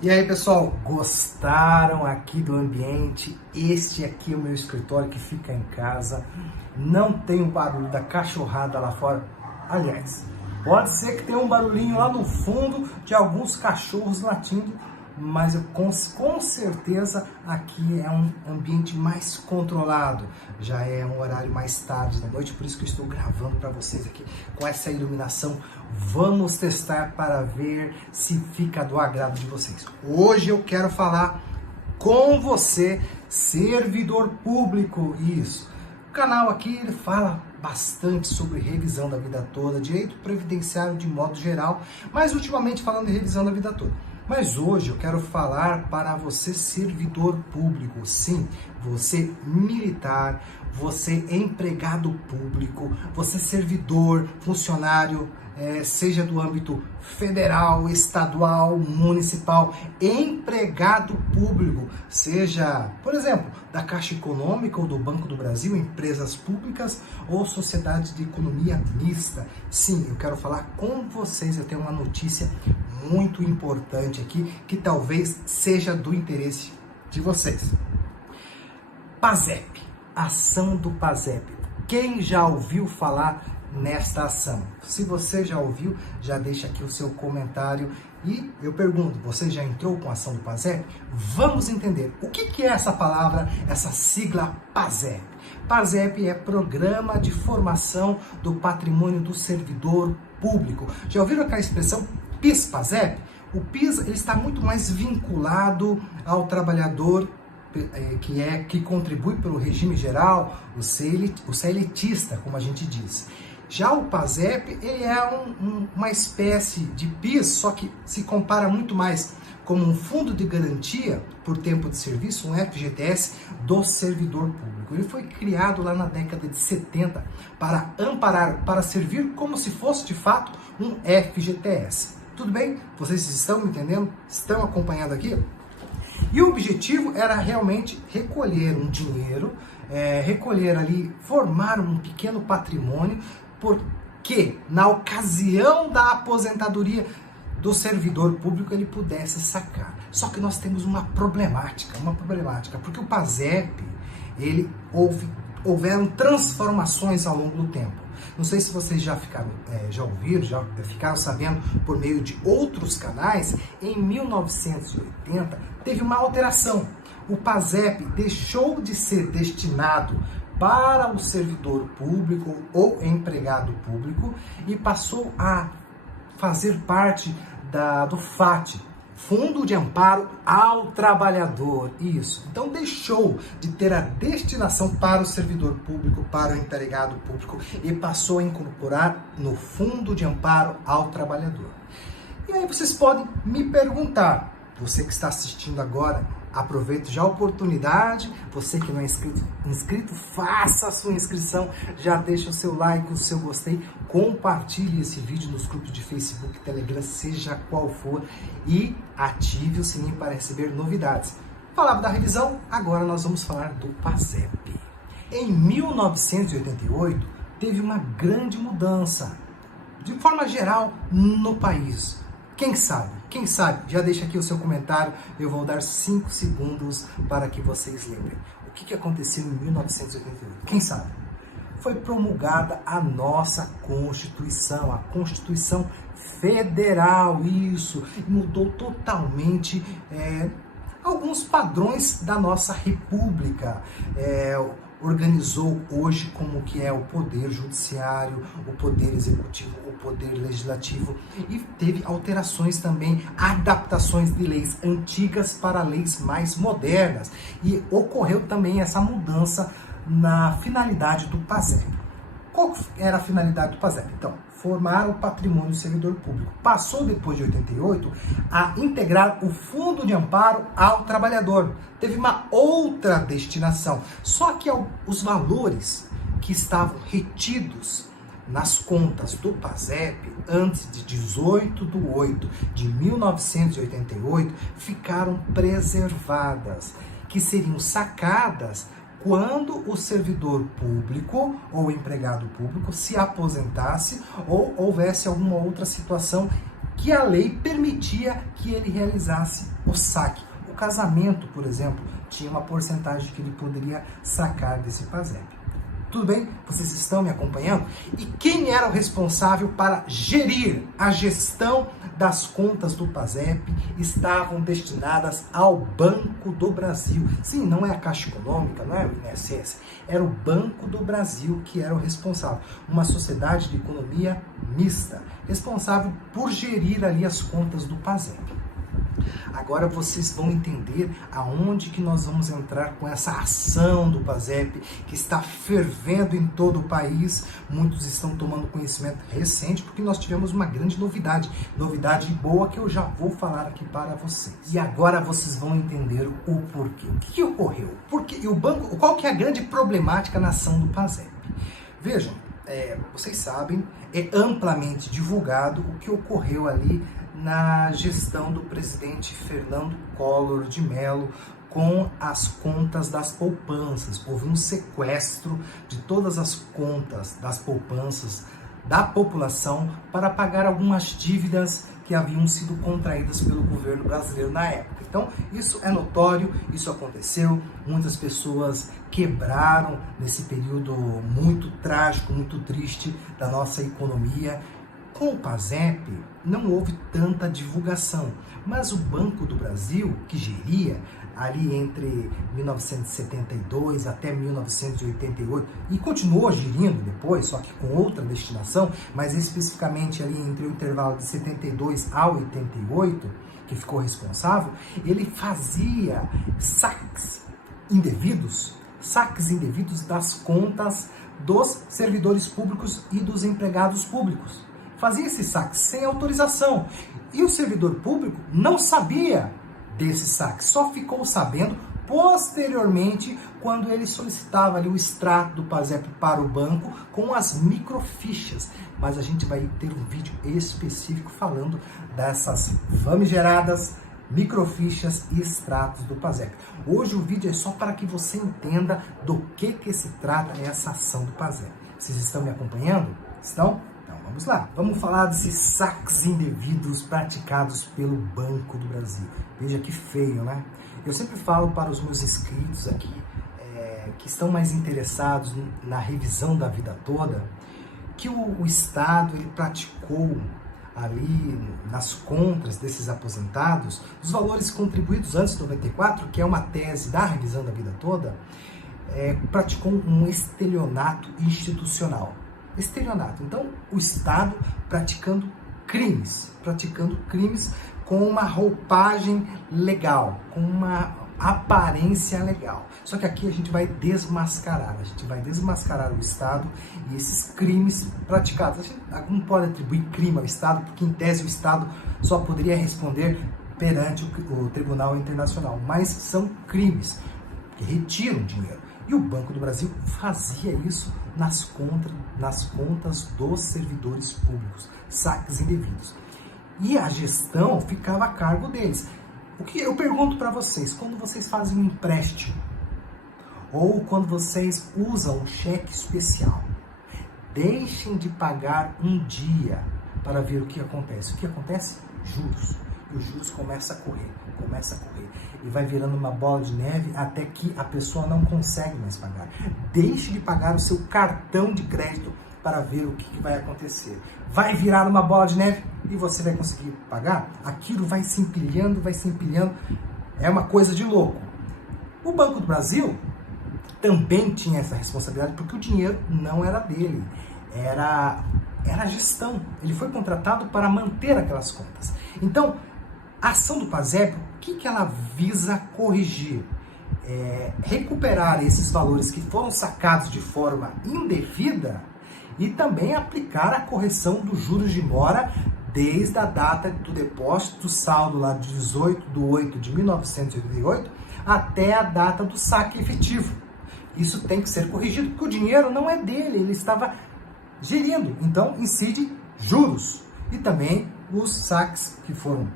E aí, pessoal, gostaram aqui do ambiente? Este aqui é o meu escritório que fica em casa. Não tem o barulho da cachorrada lá fora. Aliás, pode ser que tenha um barulhinho lá no fundo de alguns cachorros latindo, mas com certeza aqui é um ambiente mais controlado. Já é um horário mais tarde da noite, por isso que eu estou gravando para vocês aqui com essa iluminação. Vamos testar para ver se fica do agrado de vocês. Hoje eu quero falar com você, servidor público. Isso. O canal aqui ele fala bastante sobre revisão da vida toda, direito previdenciário de modo geral, mas ultimamente falando de revisão da vida toda. Mas hoje eu quero falar para você, servidor público, sim, você militar, você empregado público, você servidor, funcionário, seja do âmbito federal, estadual, municipal, empregado público, seja, por exemplo, da Caixa Econômica ou do Banco do Brasil, empresas públicas ou sociedades de economia mista. Sim, eu quero falar com vocês, eu tenho uma notícia muito importante aqui, que talvez seja do interesse de vocês. PASEP, ação do PASEP. Quem já ouviu falar nesta ação? Se você já ouviu, já deixa aqui o seu comentário e eu pergunto, você já entrou com a ação do PASEP? Vamos entender o que é essa palavra, essa sigla PASEP. PASEP é Programa de Formação do Patrimônio do Servidor Público. Já ouviram aquela expressão PIS-PASEP? O PIS ele está muito mais vinculado ao trabalhador que contribui pelo regime geral, o CLTista, como a gente diz. Já o PASEP ele é uma espécie de PIS, só que se compara muito mais como um fundo de garantia por tempo de serviço, um FGTS do servidor público. Ele foi criado lá na década de 70 para amparar, para servir como se fosse de fato um FGTS. Tudo bem? Vocês estão me entendendo? Estão acompanhando aqui? E o objetivo era realmente recolher um dinheiro, recolher ali, formar um pequeno patrimônio, porque na ocasião da aposentadoria do servidor público ele pudesse sacar. Só que nós temos uma problemática, porque o PASEP, houveram transformações ao longo do tempo. Não sei se vocês já ouviram, já ficaram sabendo por meio de outros canais, em 1980 teve uma alteração. O PASEP deixou de ser destinado para o servidor público ou empregado público e passou a fazer parte do FAT, Fundo de Amparo ao Trabalhador. Isso. Então deixou de ter a destinação para o servidor público, para o empregado público e passou a incorporar no Fundo de Amparo ao Trabalhador. E aí vocês podem me perguntar, você que está assistindo agora, aproveite já a oportunidade, você que não é inscrito, faça a sua inscrição, já deixa o seu like, o seu gostei, compartilhe esse vídeo nos grupos de Facebook, Telegram, seja qual for, e ative o sininho para receber novidades. Falava da revisão, agora nós vamos falar do PASEP. Em 1988, teve uma grande mudança, de forma geral, no país. Quem sabe? Já deixa aqui o seu comentário, eu vou dar 5 segundos para que vocês lembrem. O que aconteceu em 1988? Quem sabe? Foi promulgada a nossa Constituição, a Constituição Federal, isso, mudou totalmente alguns padrões da nossa República. Organizou hoje como que é o poder judiciário, o poder executivo, o poder legislativo e teve alterações também, adaptações de leis antigas para leis mais modernas e ocorreu também essa mudança na finalidade do PASEP. Qual era a finalidade do PASEP? Então, formar o patrimônio do servidor público. Passou, depois de 88, a integrar o Fundo de Amparo ao Trabalhador. Teve uma outra destinação. Só que os valores que estavam retidos nas contas do PASEP antes de 18/8/1988 ficaram preservadas, que seriam sacadas quando o servidor público ou empregado público se aposentasse ou houvesse alguma outra situação que a lei permitia que ele realizasse o saque. O casamento, por exemplo, tinha uma porcentagem que ele poderia sacar desse PASEP. Tudo bem? Vocês estão me acompanhando? E quem era o responsável para gerir a gestão das contas do PASEP estavam destinadas ao Banco do Brasil. Sim, não é a Caixa Econômica, não é o INSS, era o Banco do Brasil que era o responsável. Uma sociedade de economia mista, responsável por gerir ali as contas do PASEP. Agora vocês vão entender aonde que nós vamos entrar com essa ação do PASEP, que está fervendo em todo o país. Muitos estão tomando conhecimento recente, porque nós tivemos uma grande novidade boa que eu já vou falar aqui para vocês. E agora vocês vão entender o porquê. O que ocorreu? E o banco, qual que é a grande problemática na ação do PASEP? Vejam, vocês sabem, é amplamente divulgado o que ocorreu ali na gestão do presidente Fernando Collor de Mello com as contas das poupanças. Houve um sequestro de todas as contas das poupanças da população para pagar algumas dívidas que haviam sido contraídas pelo governo brasileiro na época. Então, isso é notório, isso aconteceu, muitas pessoas quebraram nesse período muito trágico, muito triste da nossa economia. Com o PASEP não houve tanta divulgação, mas o Banco do Brasil, que geria ali entre 1972 até 1988 e continuou gerindo depois, só que com outra destinação, mas especificamente ali entre o intervalo de 72 a 88, que ficou responsável, ele fazia saques indevidos das contas dos servidores públicos e dos empregados públicos. Fazia esse saque sem autorização. E o servidor público não sabia desse saque, só ficou sabendo posteriormente quando ele solicitava ali o extrato do PASEP para o banco com as microfichas. Mas a gente vai ter um vídeo específico falando dessas famigeradas microfichas e extratos do PASEP. Hoje o vídeo é só para que você entenda do que se trata essa ação do PASEP. Vocês estão me acompanhando? Estão? Então vamos lá. Vamos falar desses saques indevidos praticados pelo Banco do Brasil. Veja que feio, né? Eu sempre falo para os meus inscritos aqui, que estão mais interessados na revisão da vida toda, que o Estado ele praticou ali nas contas desses aposentados, os valores contribuídos antes de 94, que é uma tese da revisão da vida toda, praticou um estelionato institucional. Estelionato. Então, o Estado praticando crimes com uma roupagem legal, com uma aparência legal. Só que aqui a gente vai desmascarar o Estado e esses crimes praticados. A gente não pode atribuir crime ao Estado, porque em tese o Estado só poderia responder perante o Tribunal Internacional, mas são crimes que retiram dinheiro. E o Banco do Brasil fazia isso nas contas dos servidores públicos, saques indevidos. E a gestão ficava a cargo deles. O que eu pergunto para vocês, quando vocês fazem um empréstimo, ou quando vocês usam um cheque especial, deixem de pagar um dia para ver o que acontece. O que acontece? Juros. E os juros começam a correr. E vai virando uma bola de neve até que a pessoa não consegue mais pagar. Deixe de pagar o seu cartão de crédito para ver o que vai acontecer. Vai virar uma bola de neve e você vai conseguir pagar? Aquilo vai se empilhando. É uma coisa de louco. O Banco do Brasil também tinha essa responsabilidade, porque o dinheiro não era dele. Era a gestão. Ele foi contratado para manter aquelas contas. Então, a ação do PASEP, o que ela visa corrigir? Recuperar esses valores que foram sacados de forma indevida e também aplicar a correção dos juros de mora desde a data do depósito do saldo lá de 18/8/1988 até a data do saque efetivo. Isso tem que ser corrigido, porque o dinheiro não é dele, ele estava gerindo. Então, incide juros. E também os saques que foram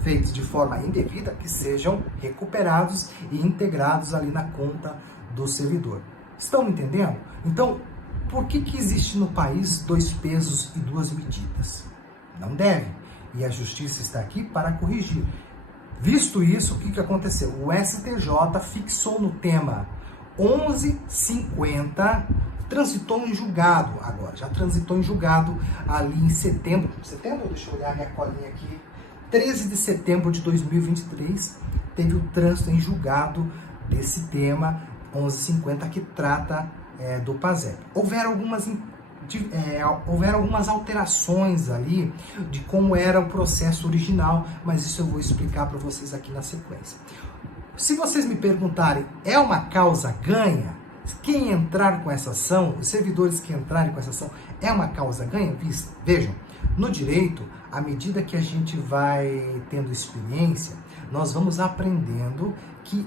feitos de forma indevida, que sejam recuperados e integrados ali na conta do servidor. Estão me entendendo? Então, por que existe no país 2 pesos e 2 medidas? Não deve. E a justiça está aqui para corrigir. Visto isso, o que aconteceu? O STJ fixou no tema 1150, transitou em julgado agora, já transitou em julgado ali em setembro, deixa eu olhar minha colinha aqui, 13 de setembro de 2023, teve o trânsito em julgado desse tema 1150 que trata do PASEP. Houveram algumas alterações ali de como era o processo original, mas isso eu vou explicar para vocês aqui na sequência. Se vocês me perguntarem, é uma causa ganha? Quem entrar com essa ação, os servidores que entrarem com essa ação, é uma causa ganha? Vejam, no direito, à medida que a gente vai tendo experiência, nós vamos aprendendo que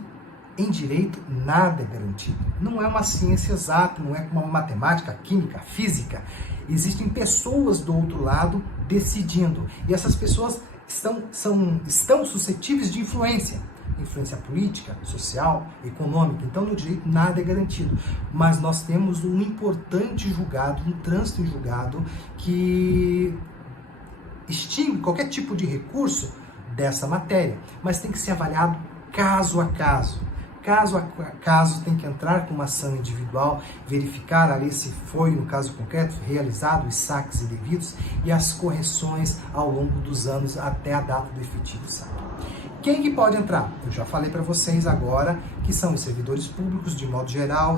em direito nada é garantido. Não é uma ciência exata, não é como uma matemática, química, física. Existem pessoas do outro lado decidindo. E essas pessoas estão suscetíveis de influência política, social, econômica. Então, no direito, nada é garantido. Mas nós temos um importante julgado, um trânsito em julgado, que extingue qualquer tipo de recurso dessa matéria. Mas tem que ser avaliado caso a caso. Caso a caso, tem que entrar com uma ação individual, verificar ali se foi, no caso concreto, realizado os saques indevidos e as correções ao longo dos anos até a data do efetivo saque. Quem que pode entrar? Eu já falei para vocês agora que são os servidores públicos, de modo geral,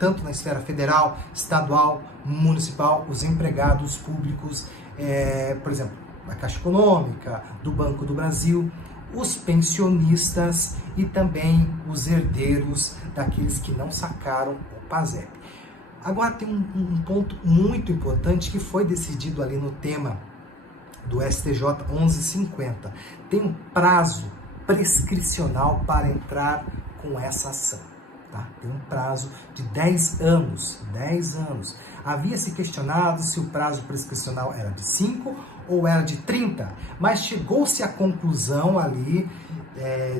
tanto na esfera federal, estadual, municipal, os empregados públicos, por exemplo, da Caixa Econômica, do Banco do Brasil, os pensionistas e também os herdeiros daqueles que não sacaram o PASEP. Agora tem um ponto muito importante que foi decidido ali no tema do STJ 1150. Tem um prazo prescricional para entrar com essa ação. Tá? Tem um prazo de 10 anos. 10 anos. Havia se questionado se o prazo prescricional era de 5 ou era de 30, mas chegou-se à conclusão ali,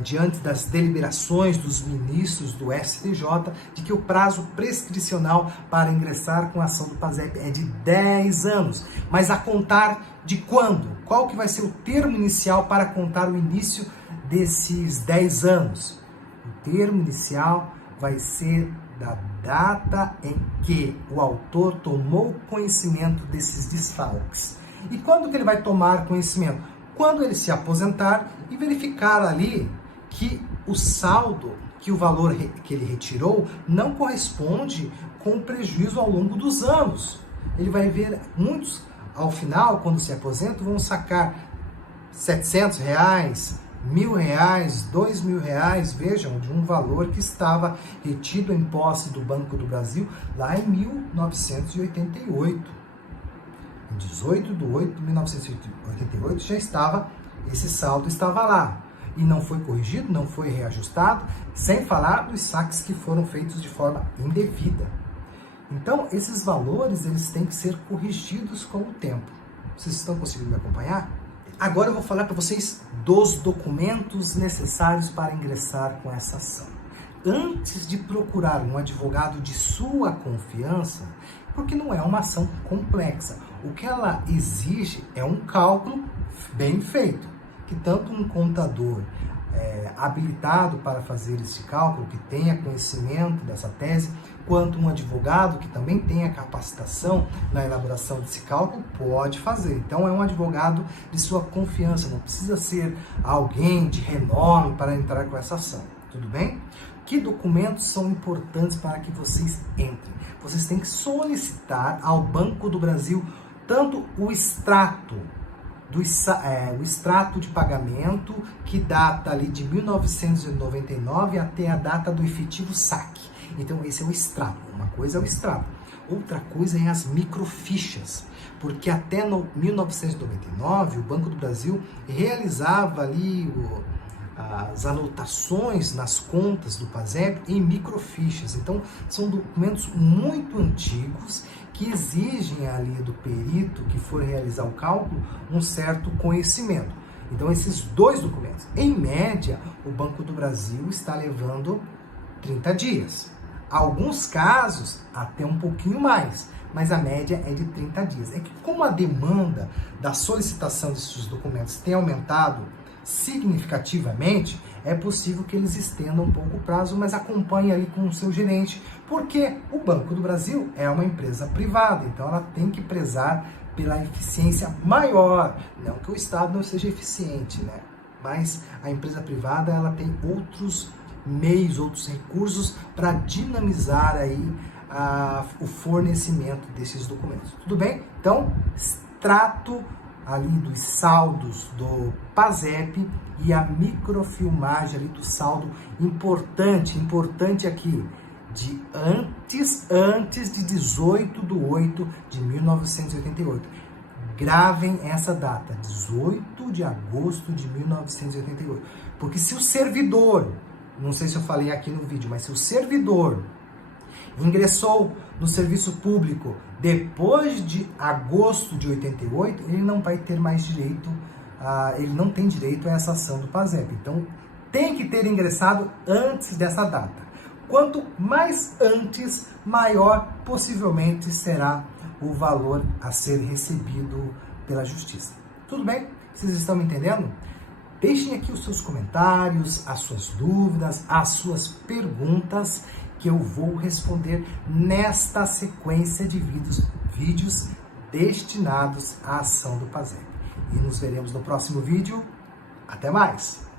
diante das deliberações dos ministros do STJ, de que o prazo prescricional para ingressar com a ação do PASEP é de 10 anos. Mas a contar de quando? Qual que vai ser o termo inicial para contar o início desses 10 anos? O termo inicial vai ser da data em que o autor tomou conhecimento desses desfalques. E quando que ele vai tomar conhecimento? Quando ele se aposentar e verificar ali que o saldo, que o valor que ele retirou, não corresponde com o prejuízo ao longo dos anos. Ele vai ver, muitos, ao final, quando se aposentam, vão sacar R$700, R$1.000, R$2.000, vejam, de um valor que estava retido em posse do Banco do Brasil lá em 1988. Em 18 de 8 de 1988 esse saldo estava lá. E não foi corrigido, não foi reajustado, sem falar dos saques que foram feitos de forma indevida. Então, esses valores, eles têm que ser corrigidos com o tempo. Vocês estão conseguindo me acompanhar? Agora eu vou falar para vocês dos documentos necessários para ingressar com essa ação. Antes de procurar um advogado de sua confiança, porque não é uma ação complexa, o que ela exige é um cálculo bem feito, que tanto um contador habilitado para fazer esse cálculo, que tenha conhecimento dessa tese, quanto um advogado que também tenha capacitação na elaboração desse cálculo, pode fazer. Então, é um advogado de sua confiança, não precisa ser alguém de renome para entrar com essa ação, tudo bem? Que documentos são importantes para que vocês entrem? Vocês têm que solicitar ao Banco do Brasil tanto o extrato de pagamento, que data ali de 1999 até a data do efetivo saque. Então, esse é o extrato. Uma coisa é o extrato, outra coisa é as microfichas, porque até 1999 o Banco do Brasil realizava ali as anotações nas contas do PASEP em microfichas. Então, são documentos muito antigos que exigem ali do perito que for realizar o cálculo um certo conhecimento. Então, esses dois documentos, em média, o Banco do Brasil está levando 30 dias. Alguns casos, até um pouquinho mais, mas a média é de 30 dias. É que como a demanda da solicitação desses documentos tem aumentado significativamente, é possível que eles estendam um pouco o prazo, mas acompanhe ali com o seu gerente, porque o Banco do Brasil é uma empresa privada, então ela tem que prezar pela eficiência maior, não que o Estado não seja eficiente, né? Mas a empresa privada ela tem outros meios, outros recursos para dinamizar aí o fornecimento desses documentos. Tudo bem? Então, extrato ali dos saldos do PASEP e a microfilmagem ali do saldo importante aqui, de antes de 18/8/1988. Gravem essa data, 18 de agosto de 1988. Porque se o servidor, não sei se eu falei aqui no vídeo, mas se o servidor ingressou no serviço público depois de agosto de 88, ele não vai ter mais direito, ele não tem direito a essa ação do PASEP. Então, tem que ter ingressado antes dessa data. Quanto mais antes, maior possivelmente será o valor a ser recebido pela Justiça. Tudo bem? Vocês estão me entendendo? Deixem aqui os seus comentários, as suas dúvidas, as suas perguntas, que eu vou responder nesta sequência de vídeos destinados à ação do PASEP. E nos veremos no próximo vídeo. Até mais!